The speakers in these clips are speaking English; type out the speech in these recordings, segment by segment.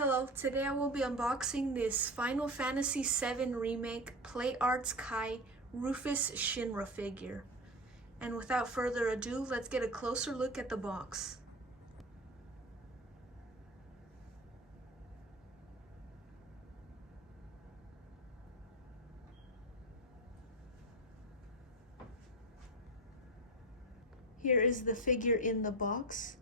Hello, today I will be unboxing this Final Fantasy VII Remake Play Arts Kai Rufus Shinra figure. And without further ado, let's get a closer look at the box. Here is the figure in the box.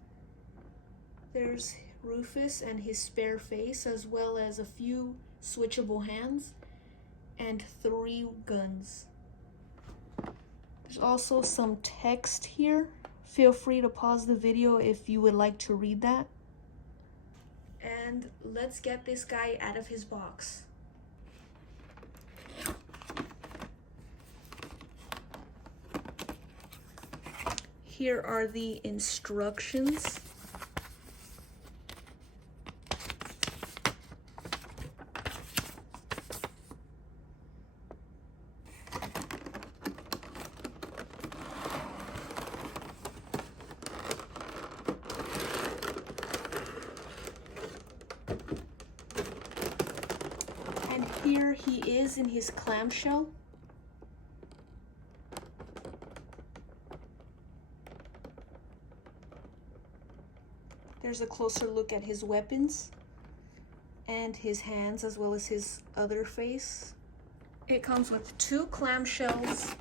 There's Rufus and his spare face, as well as a few switchable hands and 3 guns. There's also some text here. Feel free to pause the video if you would like to read that. And let's get this guy out of his box. Here are the instructions. And here he is in his clamshell. There's a closer look at his weapons and his hands, as well as his other face. It comes with 2 clamshells,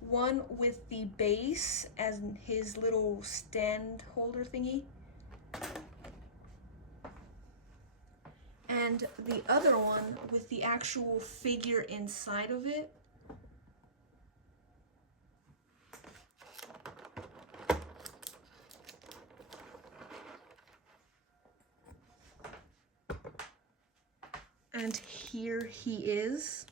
one with the base as his little stand holder thingy, and the other one with the actual figure inside of it. And here he is.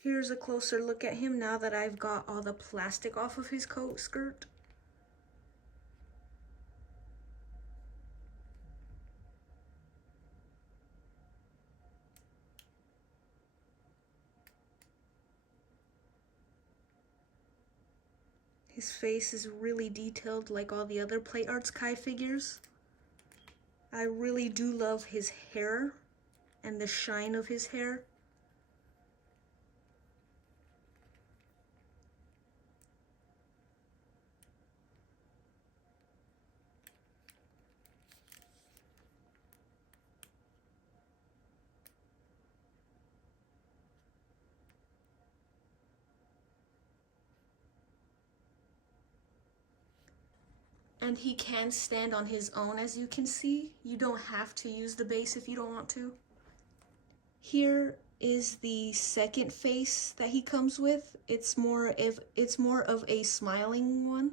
Here's a closer look at him now that I've got all the plastic off of his coat skirt. His face is really detailed like all the other Play Arts Kai figures. I really do love his hair and the shine of his hair. And he can stand on his own, as you can see. You don't have to use the base if you don't want to. Here is the second face that he comes with. It's more of a smiling one.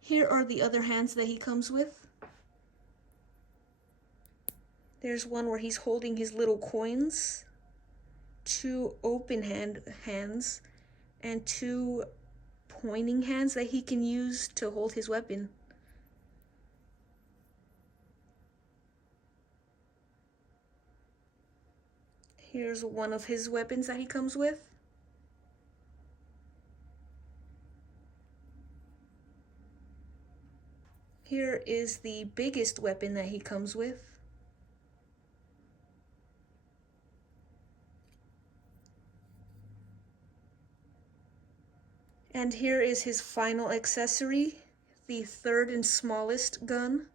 Here are the other hands that he comes with. There's one where he's holding his little coins, 2 open hands, and 2 pointing hands that he can use to hold his weapon. Here's one of his weapons that he comes with. Here is the biggest weapon that he comes with. And here is his final accessory, the 3rd and smallest gun.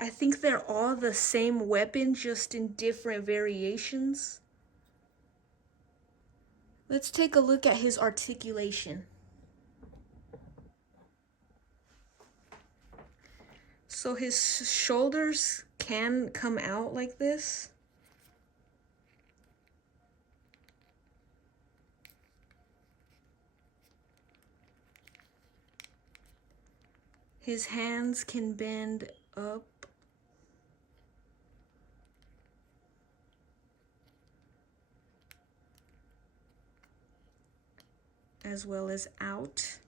I think they're all the same weapon, just in different variations. Let's take a look at his articulation. So his shoulders can come out like this. His hands can bend up. As well as out.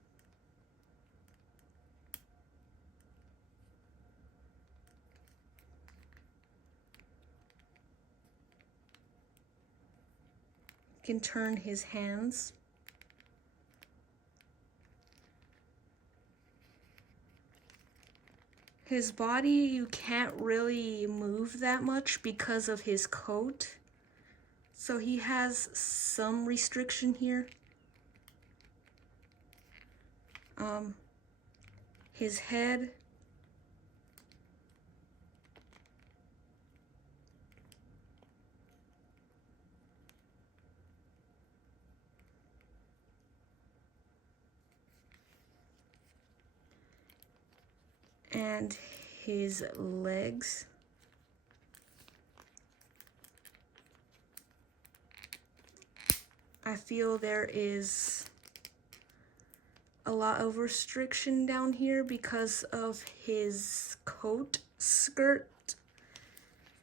Can turn his hands. His body, you can't really move that much because of his coat. So he has some restriction here. His head. And his legs. I feel there is a lot of restriction down here because of his coat skirt.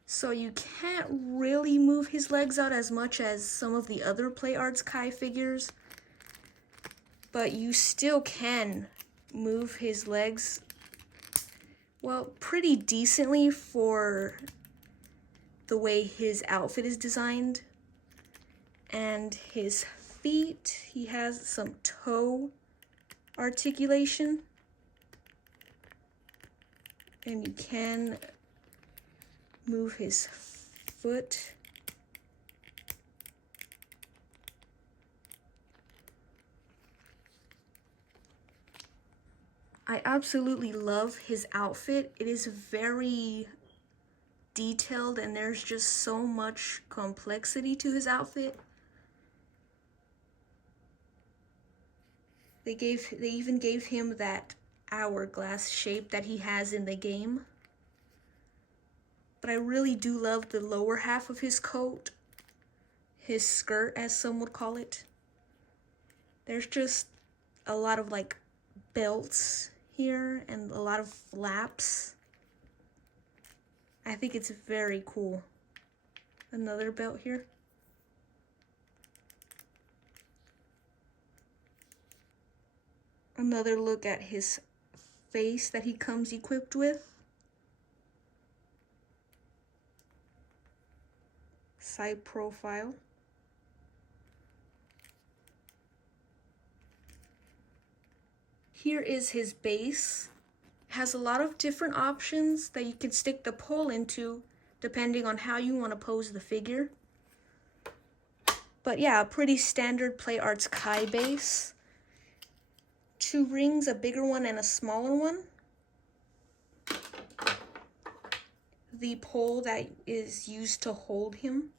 So you can't really move his legs out as much as some of the other Play Arts Kai figures. But you still can move his legs, well, pretty decently for the way his outfit is designed. And his feet, he has some toe articulation. And you can move his foot. I absolutely love his outfit. It is very detailed and there's just so much complexity to his outfit. They even gave him that hourglass shape that he has in the game. But I really do love the lower half of his coat, his skirt as some would call it. There's just a lot of like belts here and a lot of flaps. I think it's very cool. Another belt here. Another look at his face that he comes equipped with. Side profile. Here is his base. Has a lot of different options that you can stick the pole into depending on how you want to pose the figure. But yeah, a pretty standard Play Arts Kai base. 2 rings, a bigger one and a smaller one. The pole that is used to hold him.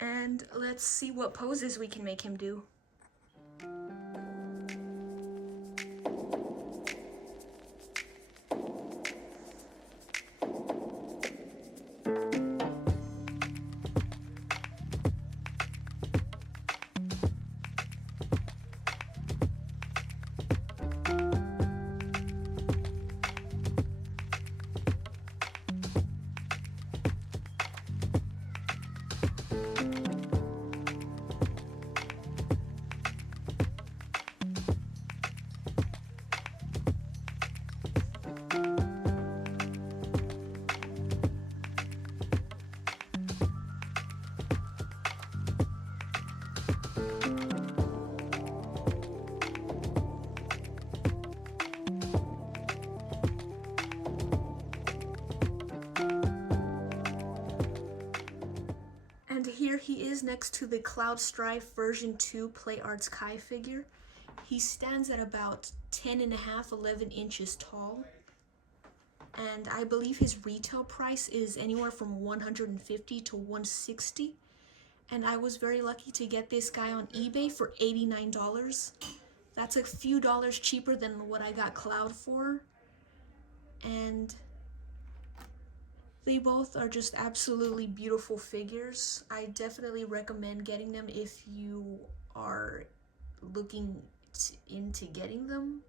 And let's see what poses we can make him do. And here he is next to the Cloud Strife version 2 Play Arts Kai figure. He stands at about 10 and a half, 11 inches tall. And I believe his retail price is anywhere from $150 to $160. And I was very lucky to get this guy on eBay for $89. That's a few dollars cheaper than what I got Cloud for. And they both are just absolutely beautiful figures. I definitely recommend getting them if you are looking into getting them.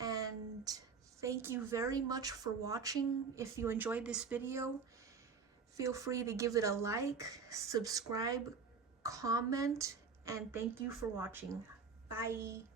And thank you very much for watching. If you enjoyed this video, feel free to give it a like, subscribe, comment, and thank you for watching. Bye.